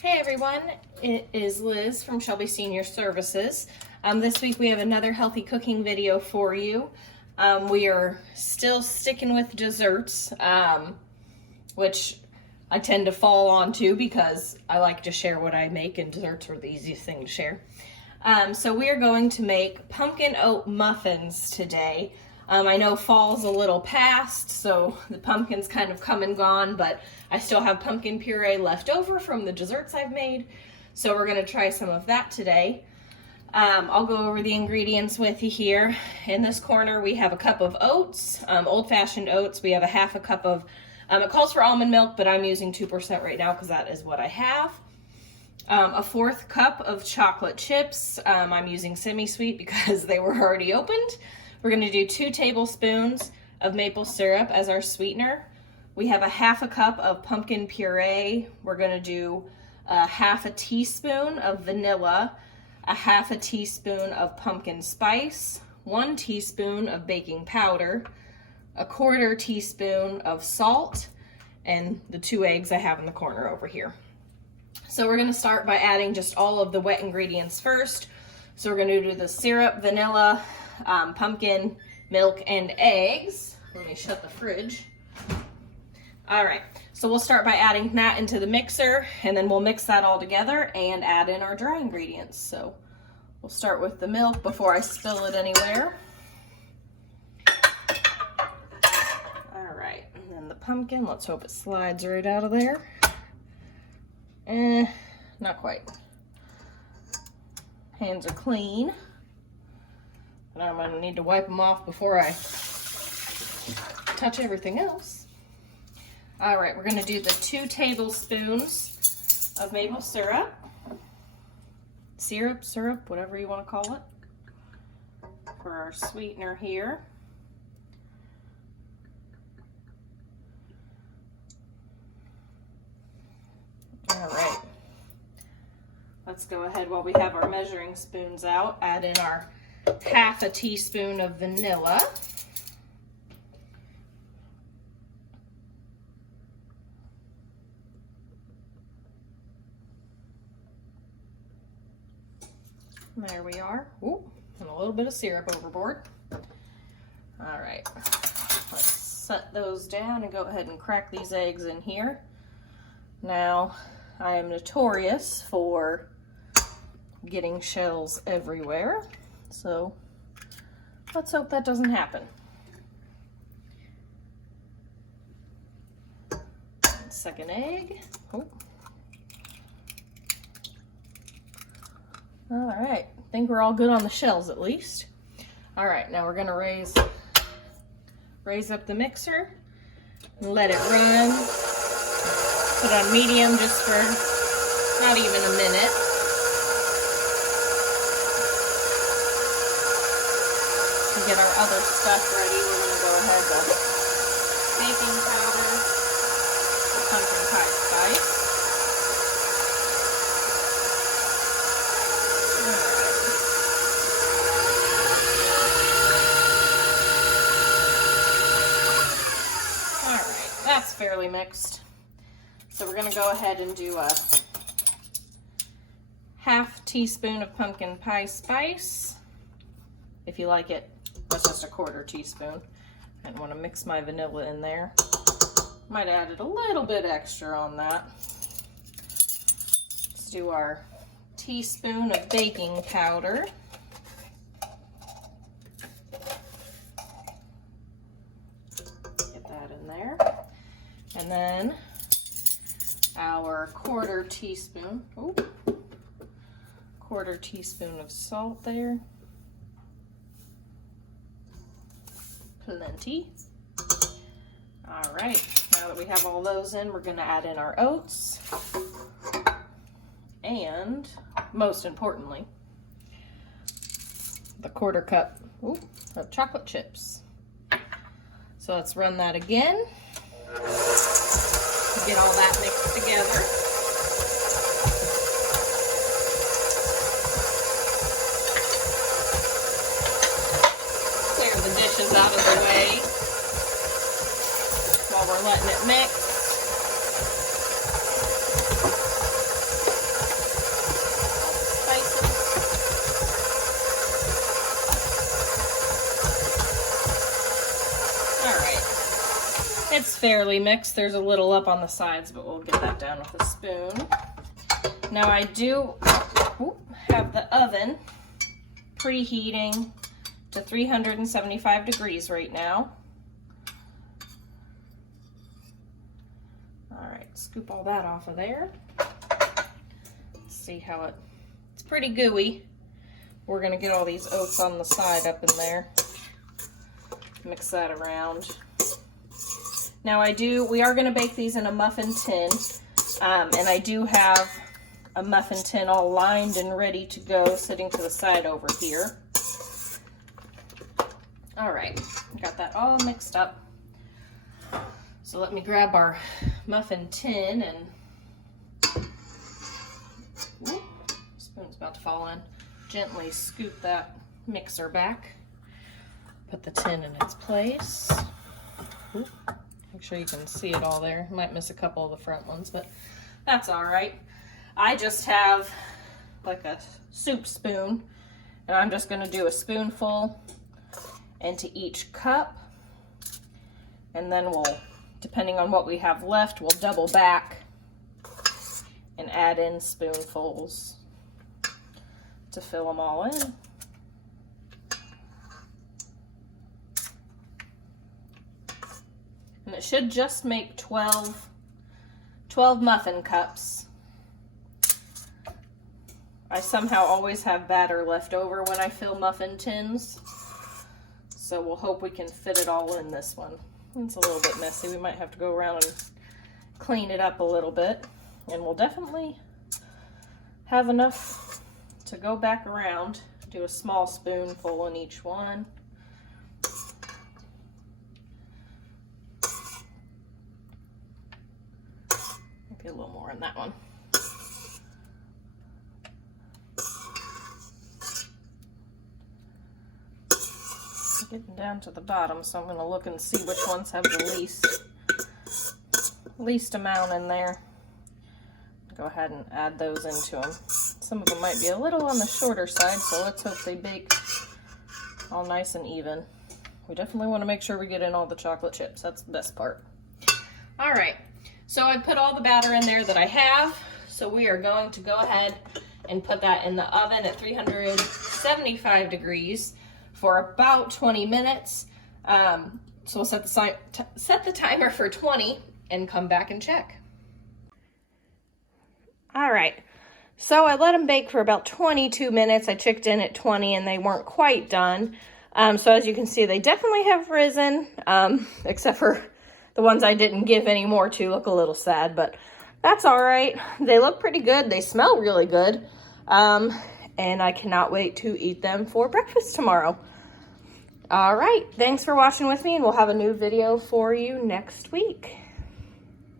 Hey everyone, it is Liz from Shelby Senior Services. This week we have another healthy cooking video for you. We are still sticking with desserts, which I tend to fall onto because I like to share what I make, and desserts are the easiest thing to share. So we are going to make pumpkin oat muffins today. I know fall's a little past, so the pumpkin's kind of come and gone, but I still have pumpkin puree left over from the desserts I've made, so we're going to try some of that today. I'll go over the ingredients with you here. In this corner we have a cup of oats, old-fashioned oats. We have a half a cup of, it calls for almond milk, but I'm using 2% right now because that is what I have. A fourth cup of chocolate chips. I'm using semi-sweet because they were already opened. We're going to do 2 tablespoons of maple syrup as our sweetener. We have a half a cup of pumpkin puree. We're going to do a half a teaspoon of vanilla, a half a teaspoon of pumpkin spice, 1 teaspoon of baking powder, a 1/4 teaspoon of salt, and the 2 eggs I have in the corner over here. So we're going to start by adding just all of the wet ingredients first. So we're going to do the syrup, vanilla, pumpkin, milk, and eggs. Let me shut the fridge. All right, so we'll start by adding that into the mixer, and then we'll mix that all together and add in our dry ingredients. So we'll start with the milk before I spill it anywhere. All right, and then the pumpkin, let's hope it slides right out of there. Not quite. Hands are clean. And I'm going to need to wipe them off before I touch everything else. All right, we're going to do the 2 tablespoons of maple syrup. Syrup, whatever you want to call it, for our sweetener here. All right, let's go ahead while we have our measuring spoons out, add in our half a teaspoon of vanilla. There we are. Ooh, and a little bit of syrup overboard. All right, let's set those down and go ahead and crack these eggs in here. Now, I am notorious for getting shells everywhere, so let's hope that doesn't happen. Second egg. Oh. All right, I think we're all good on the shells at least. All right, now we're gonna raise up the mixer and let it run. Put on medium just for not even a minute. To get our other stuff ready, we're gonna go ahead with baking powder, the pumpkin pie spice. That's fairly mixed. So we're going to go ahead and do a half teaspoon of pumpkin pie spice. If you like it, that's just a 1/4 teaspoon. I want to mix my vanilla in there. Might add it a little bit extra on that. Let's do our teaspoon of baking powder. Get that in there. And then our 1/4 teaspoon, 1/4 teaspoon of salt there. Plenty. All right, now that we have all those in, we're gonna add in our oats. And most importantly, the 1/4 cup of chocolate chips. So let's run that again. Get all that mixed together. Clear the dishes out of the way while we're letting it mix. fairly mixed. There's a little up on the sides, but we'll get that down with a spoon. Now I do have the oven preheating to 375 degrees right now. All right, scoop all that off of there. Let's see how it's pretty gooey. We're gonna get all these oats on the side up in there. Mix that around. Now we are gonna bake these in a muffin tin, and I do have a muffin tin all lined and ready to go sitting to the side over here. All right, got that all mixed up. So let me grab our muffin tin and, spoon's about to fall in. Gently scoop that mixer back. Put the tin in its place. Make sure you can see it all there. Might miss a couple of the front ones, but that's all right. I just have like a soup spoon, and I'm just gonna do a spoonful into each cup, and then we'll, depending on what we have left, we'll double back and add in spoonfuls to fill them all in. And it should just make 12 muffin cups. I somehow always have batter left over when I fill muffin tins, so we'll hope we can fit it all in this one. It's a little bit messy. We might have to go around and clean it up a little bit, and we'll definitely have enough to go back around. Do a small spoonful in each one. Maybe a little more in that one. Getting down to the bottom, so I'm going to look and see which ones have the least amount in there. Go ahead and add those into them. Some of them might be a little on the shorter side, so let's hope they bake all nice and even. We definitely want to make sure we get in all the chocolate chips. That's the best part. All right, so I put all the batter in there that I have, so we are going to go ahead and put that in the oven at 375 degrees for about 20 minutes. So we'll set the timer for 20 and come back and check. All right, so I let them bake for about 22 minutes. I checked in at 20 and they weren't quite done. So as you can see, they definitely have risen, except for the ones I didn't give any more to look a little sad, but that's all right. They look pretty good. They smell really good. And I cannot wait to eat them for breakfast tomorrow. All right, thanks for watching with me, and we'll have a new video for you next week.